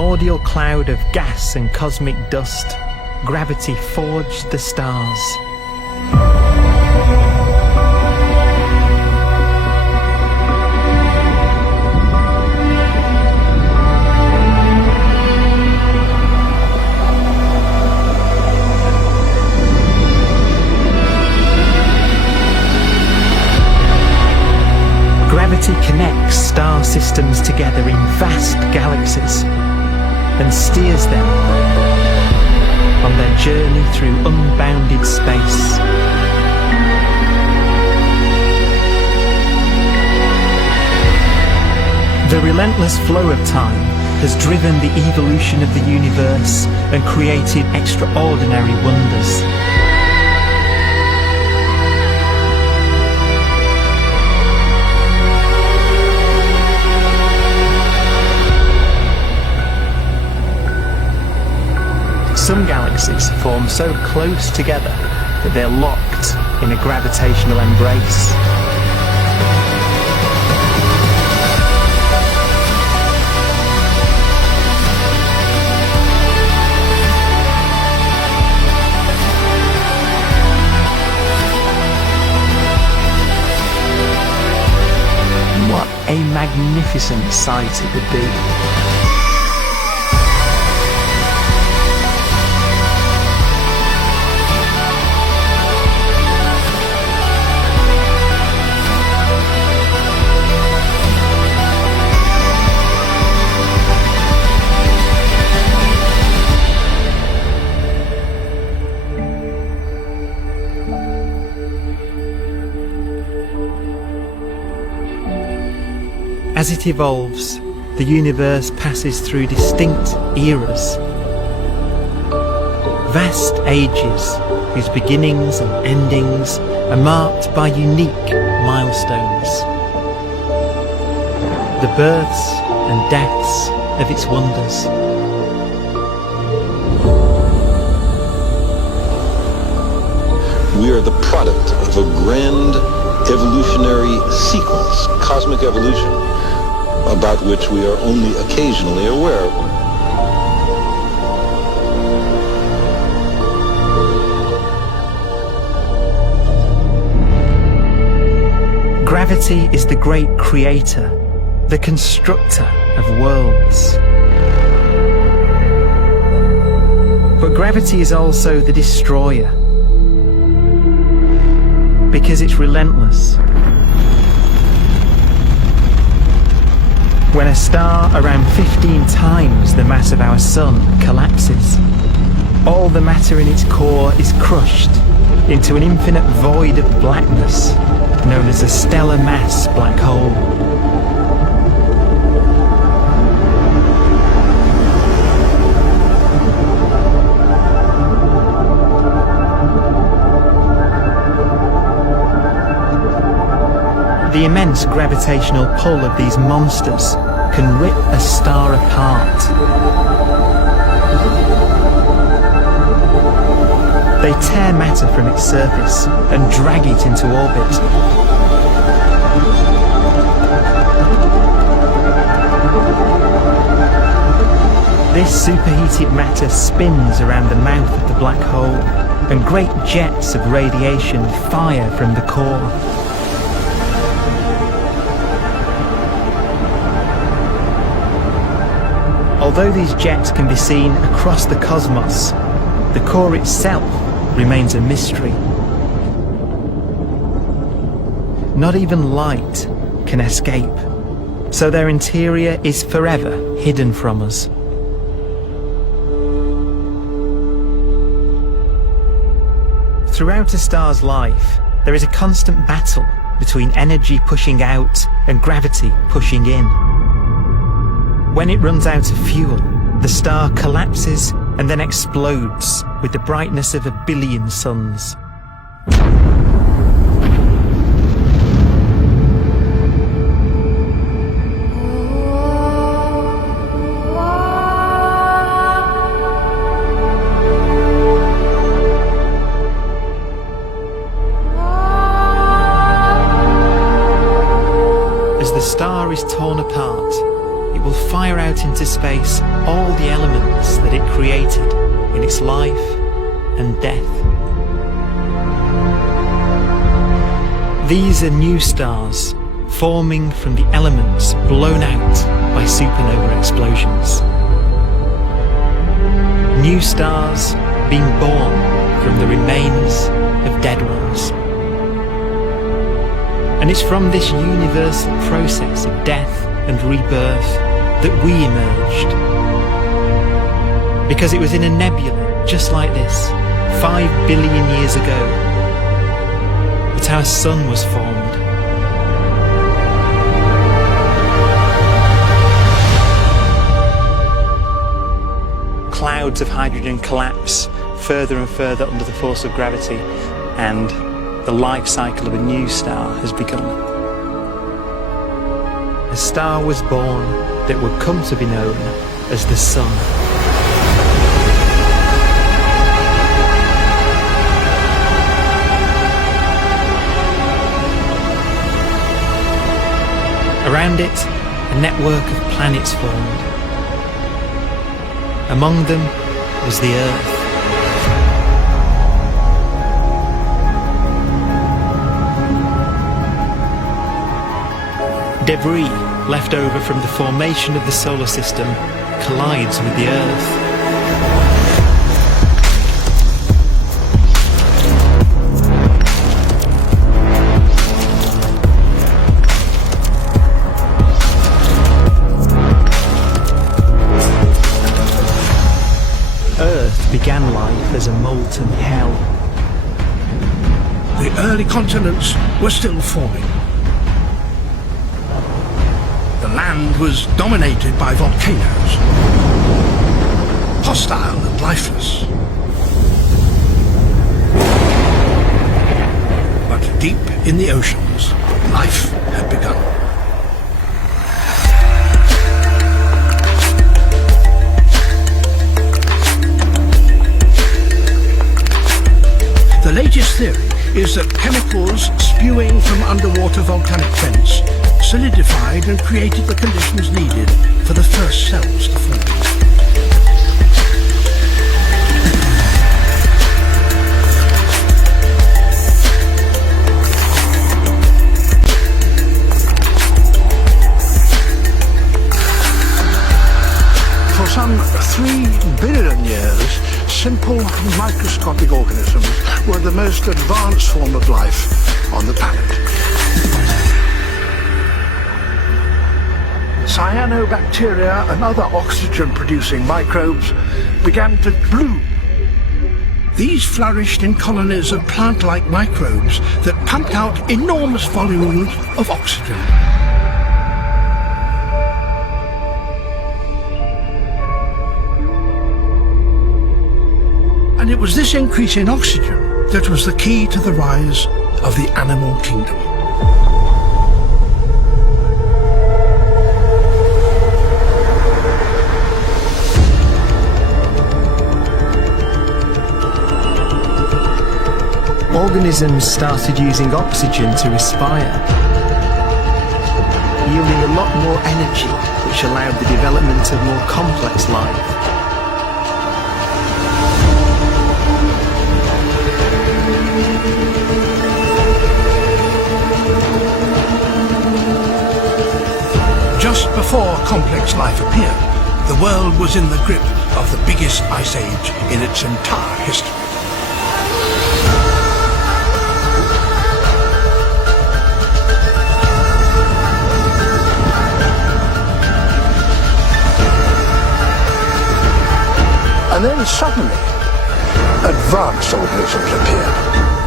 primordial cloud of gas and cosmic dust, gravity forged the stars. Gravity connects star systems together in vast galaxies and steers them on their journey through unbounded space. The relentless flow of time has driven the evolution of the universe and created extraordinary wonders. Some galaxies form so close together that they're locked in a gravitational embrace. What a magnificent sight it would be. As it evolves, the universe passes through distinct eras. Vast ages whose beginnings and endings are marked by unique milestones. The births and deaths of its wonders. We are the product of a grand evolutionary sequence, cosmic evolution, about which we are only occasionally aware. Gravity is the great creator, the constructor of worlds. But gravity is also the destroyer, because it's relentless. When a star around 15 times the mass of our Sun collapses, all the matter in its core is crushed into an infinite void of blackness known as a stellar mass black hole. The immense gravitational pull of these monsters can rip a star apart. They tear matter from its surface and drag it into orbit. This superheated matter spins around the mouth of the black hole, and great jets of radiation fire from the core. Although these jets can be seen across the cosmos, the core itself remains a mystery. Not even light can escape, so their interior is forever hidden from us. Throughout a star's life, there is a constant battle between energy pushing out and gravity pushing in. When it runs out of fuel, the star collapses and then explodes with the brightness of a billion suns. As the star is torn apart, it will fire out into into space all the elements that it created in its life and death. These are new stars forming from the elements blown out by supernova explosions. New stars being born from the remains of dead ones. And it's from this universal process of death and rebirth that we emerged. Because it was in a nebula just like this, 5 billion years ago, that our sun was formed. Clouds of hydrogen collapse further and further under the force of gravity, and the life cycle of a new star has begun. A star was born that would come to be known as the Sun. Around it, a network of planets formed. Among them was the Earth. Debris left over from the formation of the solar system collides with the Earth. Earth began life as a molten hell. The early continents were still forming. The land was dominated by volcanoes, hostile and lifeless. But deep in the oceans, life had begun. The latest theory is that chemicals spewing from underwater volcanic vents solidified and created the conditions needed for the first cells to form. For some 3 billion years, simple microscopic organisms were the most advanced form of life on the planet. Cyanobacteria and other oxygen-producing microbes began to bloom. These flourished in colonies of plant-like microbes that pumped out enormous volumes of oxygen. And it was this increase in oxygen that was the key to the rise of the animal kingdom. Organisms started using oxygen to respire, yielding a lot more energy, which allowed the development of more complex life. Just before complex life appeared, the world was in the grip of the biggest ice age in its entire history. And then suddenly, advanced organisms appeared.